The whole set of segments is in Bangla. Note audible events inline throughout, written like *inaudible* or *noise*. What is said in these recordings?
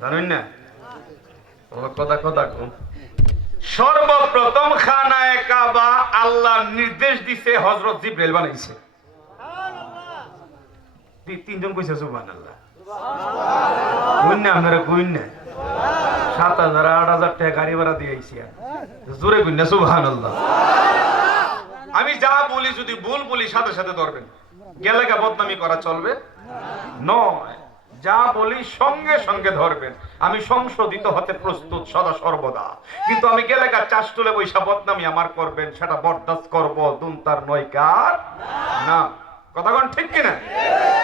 জানেন না? কথা কথা কোন সর্বপ্রথম খানায় কাবা আল্লাহ নির্দেশ দিছে হজরত জিব্রাইল বানাইছে। তিনজন কইছে সাত হাজার হাজার ভাড়া জোরে কইন না, সুবহানাল্লাহ। আমি যা বলি, যদি ভুল বলি, সাথে সাথে ধরবেন। গেলে বদনামি করা চলবে? নয়। যা বলি সঙ্গে সঙ্গে ধরবেন। আমি সংশোধিত হতে প্রস্তুত সদা সর্বদা। কিন্তু আমি গেলে গা চাষ তুলে বৈশা বদনামি আমার করবেন, সেটা বরদাস্ত করব দুনতার নয় কার? না। কথাগণ ঠিক কিনা?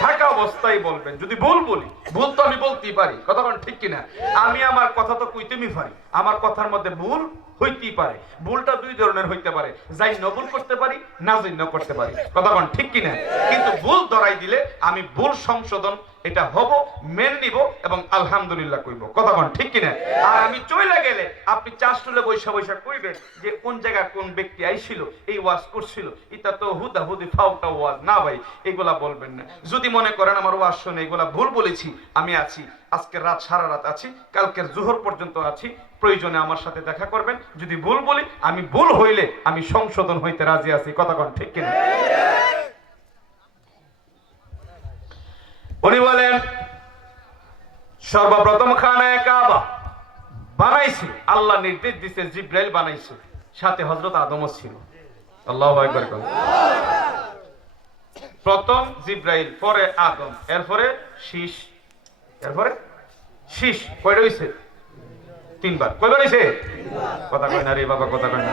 থাকা অবস্থায় বলবেন। যদি ভুল বলি, ভুল তো আমি বলতেই পারি। কথাগণ ঠিক কিনা? আমি আমার কথা তো কইতেমি পারি। আমার কথার মধ্যে ভুল হইতেই পারে। ভুলটা দুই ধরনের হইতে পারে। যাই নবুল করতে পারি, না জন্য করতে পারি। কথাগণ ঠিক কিনা? কিন্তু ভুল ধরাই দিলে আমি ভুল সংশোধন এটা হব, মেনে নিব এবং আলহামদুলিল্লাহ কইব। কথাগণ ঠিক কিনা? আর আমি চলে গেলে আপনি চাষ তুলে বৈশা বৈশা কইবেন যে কোন জায়গায় কোন ব্যক্তি আইছিল, এই ওয়াজ করছিল। এটা তো হুদা হুদি ফাউটা ওয়াজ। না ভাই, এগুলা বলবেন না। যদি মনে করেন আমার ওয়াজ শুনে এগুলা ভুল বলেছি, আমি আছি। আজকে রাত, সারা রাত আছি, কালকের জোহর পর্যন্ত আছি। প্রয়োজনে আমার সাথে দেখা করবেন। যদি ভুল বলি, আমি ভুল হইলে আমি সংশোধন হইতে রাজি আছি। কথাগণ ঠিক কিনা? উনি বলেন, সর্বপ্রথম খানায় কাবা বানাইছে। আল্লাহ নির্দেশ দিছে, জিব্রাইল বানাইছে। সাথে হজরত আদমও ছিল। আল্লাহ প্রথম জিব্রাইল, পরে আদম, এরপরে শীষ। এরপরে শীষ। কয়টা হইছে? তিনবার। কয়বার হইছে? কথা কয় না রে বাবা, কথা কয় না।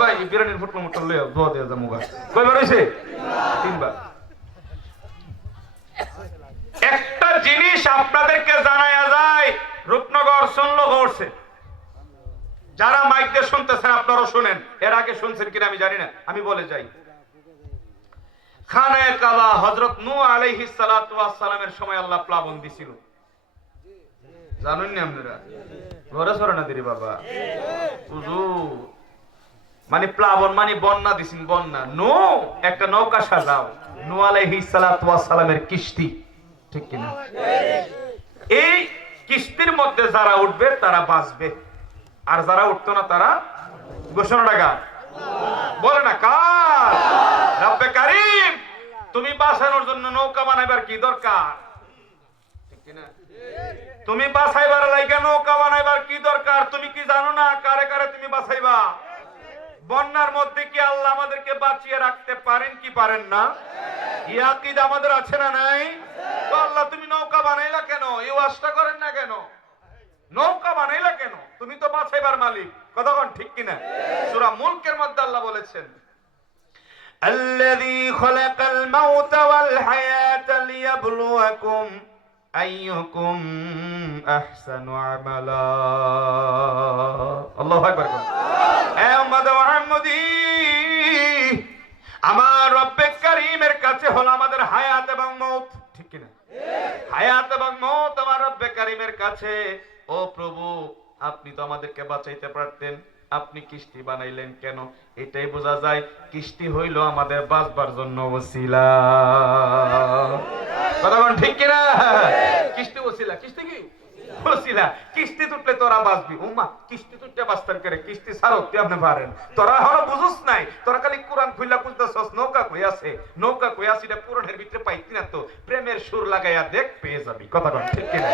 ভাই বিরানির ফুটলো মুটল লইয়া দোয়া দেয়া মুগা কয়বার হইছে? তিনবার একটা জিনিস আপনাদেরকে জানায়া যায়, রূপনগর শুনল ঘটছে যারা মাইক শুনতেছেন আপনারা শুনেন। এর আগে শুনছেন কিনা আমি জানি না, আমি বলে যাই। খানায় কাবা হজরত নু ওয়াস সালামের সময় আল্লাহ প্লাবন দিছিল। জানেন না আপনারা? ঘরে সরে না দিরি বাবা। মানে প্লাবন মানে বন্যা দিছেন, বন্যা। নো একটা নৌকা সাজাও। নু ওয়াস সালামের কিস্তি। ঠিক কিনা? এই কিস্তির মধ্যে যারা উঠবে, তারা বাঁচবে। আর যারা উঠতো না, তারা ঘোষণাটা কার? বলে না, কার? কারিম, তুমি বাঁচানোর জন্য নৌকা বানাইবার কি দরকার? তুমি বাঁচাইবার লাইগা নৌকা বানাইবার কি দরকার? তুমি কি জানো না কারে কারে তুমি বাঁচাইবা? বন্যার মধ্যে কি আল্লাহ আমাদেরকে বাঁচিয়ে রাখতে পারেন কি পারেন না ইয়াকিদ আমাদের আছে না নাই তো আল্লাহ তুমি নৌকা বানাইলা কেন এই ওয়াজটা করেন না কেন নৌকা বানাইলা কেন তুমি তো বাঁচাইবার মালিক কতক্ষণ ঠিক কিনা সূরা মুলকের মধ্যে আল্লাহ বলেছেন الذي خلق الموت والحياة ليبلوكم আইয়ুকুম আহসানু আমালা। আল্লাহু আকবার এ উম্মত محمدي আমার রব্বে কারিমের কাছে হলো আমাদের হায়াত এবং মত ঠিক কি না হায়াত এবং মত আমার রব্বে কারিমের কাছে। ও প্রভু, আপনি তো আমাদেরকে বাঁচাইতে পারতেন। আপনি কিস্তি বানাইলেন কেন? এটাই বোঝা যায়, কিস্তি হইল আমাদের বাঁচবার জন্য ওসিলা। কথা ঠিক কিনা? কিস্তি ওসিলা, কিস্তি কি? তোরা নাই, তোরা কোরআন নৌকা কই আছে। নৌকা কই ভিতরে পাইতি না তো। প্রেমের সুর লাগাইয়া দেখ, পেয়ে যাবি। কথা ঠিক কিনা?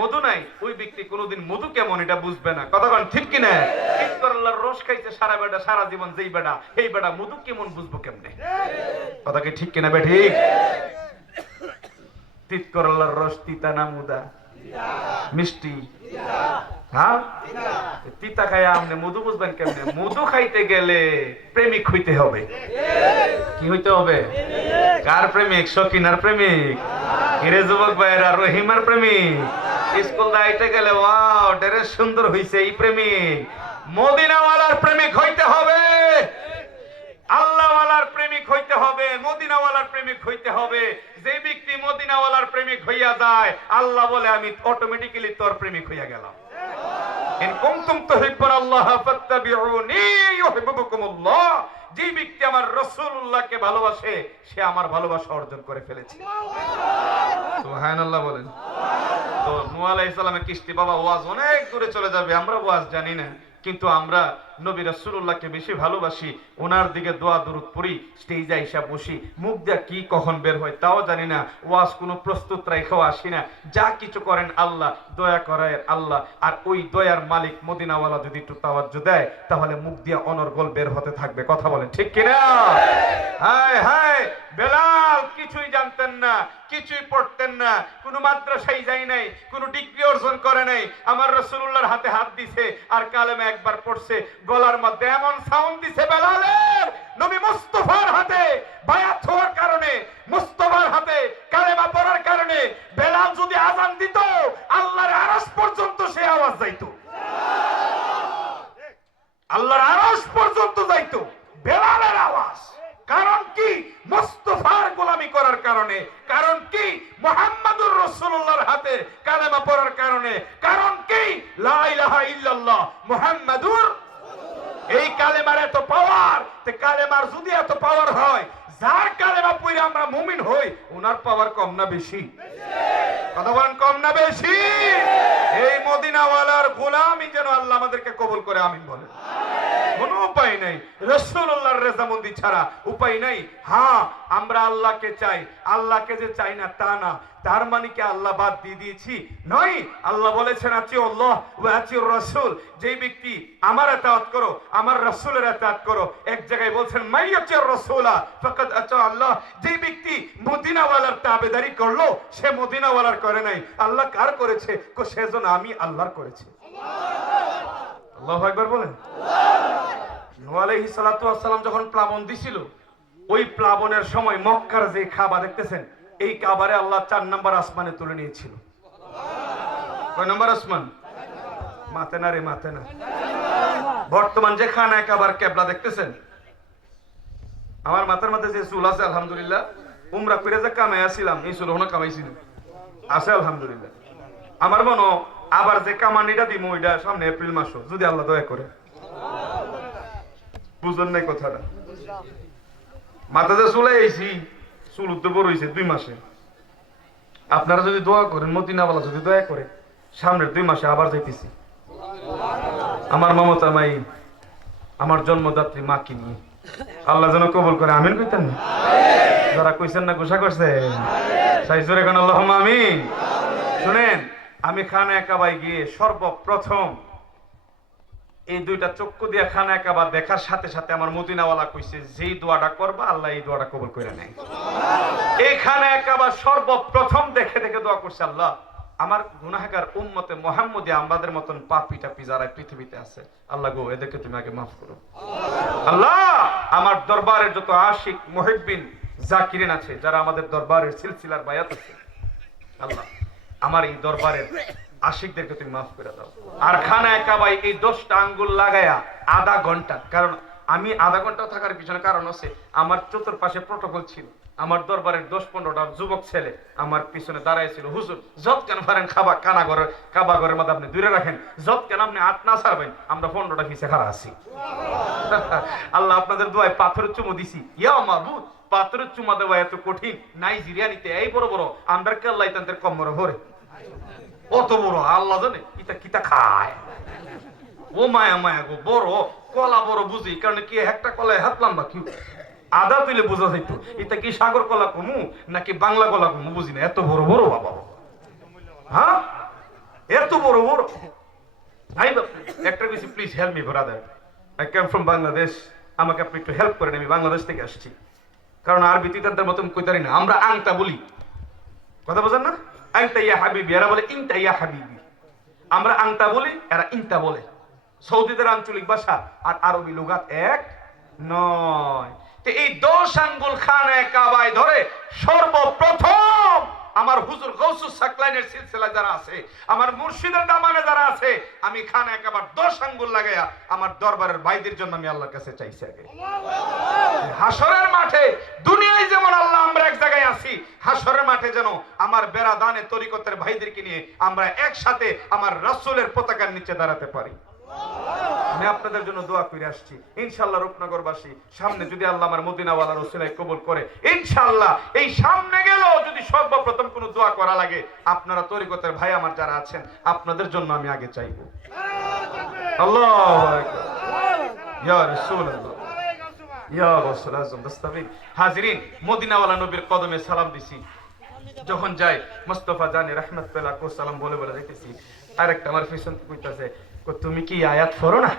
মধু নাই, ওই ব্যক্তি কোনোদিন মধু কেমন এটা বুঝবে না। কন? ঠিক কিনা ইসকরাল্লাহর রস খাইছে সারা বেটা সারা জীবন যেই বেটা এই বেটা মধু কেমন বুঝব কেমনে? কথা কি ঠিক কিনা বে ঠিক? তিত করলার রস, তিতা না মুদা? মিষ্টি? হ্যাঁ? তিতা মধু বুঝবেন কেমনে? মধু খাইতে গেলে প্রেমিক হইতে হবে। কি হইতে হবে? কার প্রেমিক? সকিনার প্রেমিক? হিরে যুবক ভাইয়েরা, রহিমার প্রেমিক? স্কুল দাইতে গেলে, ওয়াও, ড্রেস সুন্দর হইছে এই প্রেমিক। মদিনাওয়ালার প্রেমিক হইতে হবে। আল্লাহওয়ালার প্রেমিক হইতে হবে, মদিনাওয়ালার প্রেমিক হইতে হবে। যে ব্যক্তি মদিনাওয়ালার প্রেমিক হইয়া যায়, আল্লাহ বলে, আমি অটোমেটিক্যালি তোর প্রেমিক হইয়া গেলাম। যে ব্যক্তি আমার রাসূলুল্লাহকে ভালোবাসে, সে আমার ভালোবাসা অর্জন করে ফেলেছে। বলেন। তো নূহ আলাইহিস কিস্তি বাবা ওয়াজ অনেক দূরে চলে যাবে, আমরা ওয়াজ জানি না। কিন্তু আমরা নবী রাসূলুল্লাহকে বেশি ভালোবাসি ওনার দিকে দোয়া, দরুদ পড়ি, স্টেজে আইসা বসি, মুখ দিয়া কি কখন বের হয় তাও জানি না, ওয়াজ কোনো প্রস্তুত রেখেও আসি না। যা কিছু করেন আল্লাহ, দয়া করে আল্লাহ, আর ওই দয়ার মালিক মদিনাওয়ালা যদি একটু তাওয়াজ্জ দেয়, তাহলে মুখ দিয়া অনর্গল বের হতে থাকবে, কথা বলেন, ঠিক কিনা? হায় বেলাল কিছুই জানতেন না কিছুই পড়তেন না। কোনো মাদ্রাসায় যাই নাই, কোনো ডিগ্রি অর্জন করে নাই। আমার রসুল্লাহর হাতে হাত দিছে আর কালেমে একবার পড়ছে, গলার মধ্যে এমন সাউন্ড দিছে বেলালের। নবী মুস্তফার হাতে বায়াত হওয়ার কারণে, মুস্তফার হাতে কালেমা পড়ার কারণে বেলাল যদি আজান দিত, আল্লাহর আরশ পর্যন্ত সে আওয়াজ আল্লাহর আরশ পর্যন্ত বেলালের আওয়াজ। কারণ কি? মুস্তফার গোলামি করার কারণে হাতে কালেমা পড়ার কারণে। কারণ কি? লা ইল্লাল্লাহ, মুহাম্মাদুর এই কালেমার এত পাওয়ার তে কালেমার যদি এত পাওয়ার হয়, যার কালেমা পড়ে আমরা মুমিন হই ওনার পাওয়ার কম না বেশি? কথা কম না বেশি? এই মদিনাওয়ালার গোলামি যেন আল্লাহ আমাদেরকে কবুল করে, আমিন বলেন। কোনো উপায় নাই। রসুল্লাহর রেজামন্দি ছাড়া উপায় নাই। হ্যাঁ আমরা আল্লাহকে চাই। আল্লাহকে যে চাই না, তা না। তার মানে কি আল্লাহ বাদ দিয়ে দিয়েছি? নয়। আল্লাহ বলেছেন আছি আল্লাহ আছি রসুল। যেই ব্যক্তি আমার এতাত করো, আমার রসুলের এতাত করো, এক জায়গায় বলছেন, মাই আছে রসুলা ফকত আচ্ছা আল্লাহ। যেই ব্যক্তি মদিনাওয়ালার তাবেদারি করল, সে মদিনাওয়ালার করে নাই। আল্লাহ কার করেছে? সেজন আমি আল্লাহর করেছি। আল্লাহ একবার বলেন। যখন প্লাবন দিছিল, ওই প্লাবনের সময় মক্কার যে খাবা দেখতেছেন, এই কাবারে আল্লাহ চার নাম্বার আসমানে তুলে নিয়েছিল। বর্তমান যে খানা কাবার কেবলা দেখতেছেন, আমার মাথার মধ্যে যে চুল আছে, আলহামদুলিল্লাহ, উমরা করে যে কামাই আসছিলাম এই চুল হনো কামাইছিল আছে, আলহামদুলিল্লাহ। আমার মনে আবার যে কামানিটা দিব ওইটা সামনে এপ্রিল মাসও, যদি আল্লাহ দয়া করে। বুঝলেন নাই কথাটা? মাথা যে চলে আইছি, চুল উত্তর বড় হয়েছে দুই মাসে। আপনারা যদি দোয়া করেন, মতিনাওয়ালা যদি দয়া করে, সামনের দুই মাসে আবার যাইতেছি। আমার মমতা মাই, আমার জন্মদাত্রী মাকে নিয়ে। আল্লাহ যেন কবল করে, আমিন কইতেন না? যারা কইছেন না, গোসা করছেন? সাই জোরে কোন আল্লাহ শুনেন, আমি খানা একাবাই গিয়ে সর্বপ্রথম এই দুইটা চক্ষু দিয়া খানা একাবা দেখার সাথে সাথে আমার মদিনাওয়ালা কইছে, যেই দোয়াটা করবা, আল্লাহ এই দোয়াটা কবুল করে নেয়। এই খানা একাবা সর্বপ্রথম দেখে দেখে দোয়া করছে আল্লাহ। আমার গুনাহগার উম্মতে মোহাম্মদী আমাদের মতন পাপি টাপি যারা পৃথিবীতে আছে। আল্লাহ গো, এদেরকে তুমি আগে মাফ করো। আল্লাহ, আমার দরবারের যত আশিক, মুহিব্বিন, জাকিরিন আছে, যারা আমাদের দরবারের সিলসিলার বায়াত আছে। আল্লাহ, আমার এই দরবারের আশিকদেরকে তুমি মাফ করে দাও। আর খানা একাবাই এই দশটা আঙ্গুল লাগায়া আধা ঘণ্টা, কারণ আমি আধা ঘণ্টা থাকার পিছনে কারণ আছে, আমার চতুর্পাশে প্রটোকল ছিল। আমার দরবারের দশ পনেরোটা যুবক ছেলে আমার পিছনে দাঁড়ায় ছিল হুজুর, যত কেন পারেন খাবা কানা ঘরে কাবা ঘরের মধ্যে আপনি দূরে রাখেন, যত কেন আপনি হাত না ছাড়বেন, আমরা পনেরোটা পিছে খারা আছি। *laughs* আল্লাহ আপনাদের দোয়ায় পাথরের চুমো দিছি। ইয়া মাহবুদ পাথরের চুমা দেওয়া এত কঠিন নাইজেরিয়া নিতে এই বড় বড় আন্দার কেল্লাই তাদের কমরে ভরে। অত বড় আল্লাহ জানে? ইতা কিতা খায়? ও মায়া মায়া গো, বড়, কলা বড় বুঝি, কারণ কি একটা কলায় হাত লম্বা কি আদা তুলে বোঝা যাইতো এটা কি সাগর কলা কমু নাকি বাংলা কলা কমু বুঝি না, এত বড় বড় বাবা হ্যাঁ? এত বড় বড়। আই একটা কিছু please help me brother I come from Bangladesh আমাকে আপনি একটু হেল্প করেন, আমি বাংলাদেশ থেকে আসছি। কারণ আরবি তিতান্তের মতন কইতারি না, আমরা আংটা বলি। কথা বোঝেন না? আংটা ইয়া হাবিবি, এরা বলে ইয়া হাবিবি। আমরা আংটা বলি, এরা বলে। সৌদিদের আঞ্চলিক ভাষা আর আরবি লুগাত এক নয়। তো এই দশ আঙ্গুল কাবায় ধরে সর্বপ্রথম আমার হুজুর গৌসুস সাকলাইনের সিলসিলা যারা আছে, আমার মুর্শিদের দামানে যারা আছে, আমি খানে একেবার দশ আঙ্গুল লাগাইয়া আমার দরবারের ভাইদের জন্য আমি আল্লাহর কাছে চাইছি আগে। হাসরের মাঠে, দুনিয়ায় যেমন আল্লাহ আমরা এক জায়গায় আছি, হাসরের মাঠে যেন আমার বেড়া দানে তরিকতের ভাইদেরকে নিয়ে আমরা একসাথে আমার রাসূলের পতাকার নিচে দাঁড়াতে পারি। আমি আপনাদের জন্য দোয়া করে আসছি। ইনশাআল্লাহ রূপনগরবাসী, সামনে যদি আল্লাহ আমার মদিনাওয়ালার ওসিলায় কবুল করে ইনশাল্লাহ এই সামনে গেলেও যদি সর্বপ্রথম কোনো দোয়া করা লাগে, আপনারা তরিকতের ভাই আমার যারা আছেন, আপনাদের জন্য আমি আগে চাইব। আল্লাহ ইয়া রাসূলুল্লাহ। ইয়া রাসূল হাজিরিন মদিনাওয়ালা নবীর কদমে সালাম দিছি। যখন যাই মুস্তাফা জানি রহমত পেলা কো সালাম বলে বলে রেখেছি আরেকটা আমার পিছন কইতাছে কো তুমি কি আয়াত পড়ো না?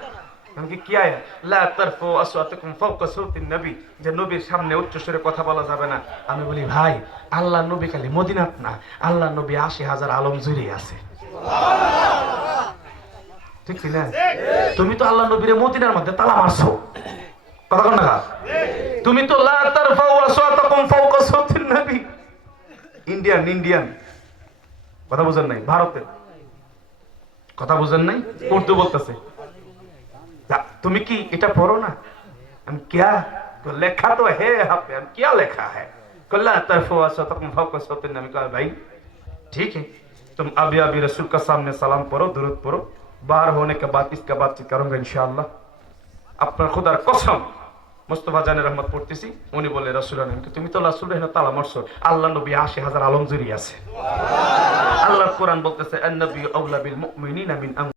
আমি কি আয়াত? লা তারফু আসওয়াতাকুম ফাওকা সাউতিন নবী যে নবীর সামনে উচ্চ স্বরে কথা বলা যাবে না। আমি বলি ভাই আল্লাহ নবী খালি মদিনাত না আল্লাহ নবী আশি হাজার আলম জুড়ে আছে। ঠিক কি না? তুমি তো আল্লাহ নবীর মদিনার মধ্যে তালা মারছো। কথা কোন না তুমি তো লা তারফাউ আসওয়াতাকুম ফাওকা সাউতিন নবী ইন্ডিয়ান ইন্ডিয়ান কথা বুঝেন নাই ভারতের কথা বুঝেন নাই উর্দু বলতেছে তা, তুমি কি এটা পড়ো না আমি क्या तो लेखा तो है यहाँ पे हम क्या लिखा है कल्ला तरफ तक फौक सोते नबी कहा भाई ठीक है तुम अभी अभी रसूल का सामने सलाम पढ़ो दुरुद पढ़ो बाहर होने के बाद इसका बातचीत करूंगा इंशाअल्लाह আপনার খোদার কসম মোস্তফা জানের রহমত পড়তেছি উনি বলে রসুল তুমি তো রাসুল তালা মরছো। আল্লাহ নবী আশি হাজার আলম আলমজুরি আছে। আল্লাহ কোরআন বলতেছে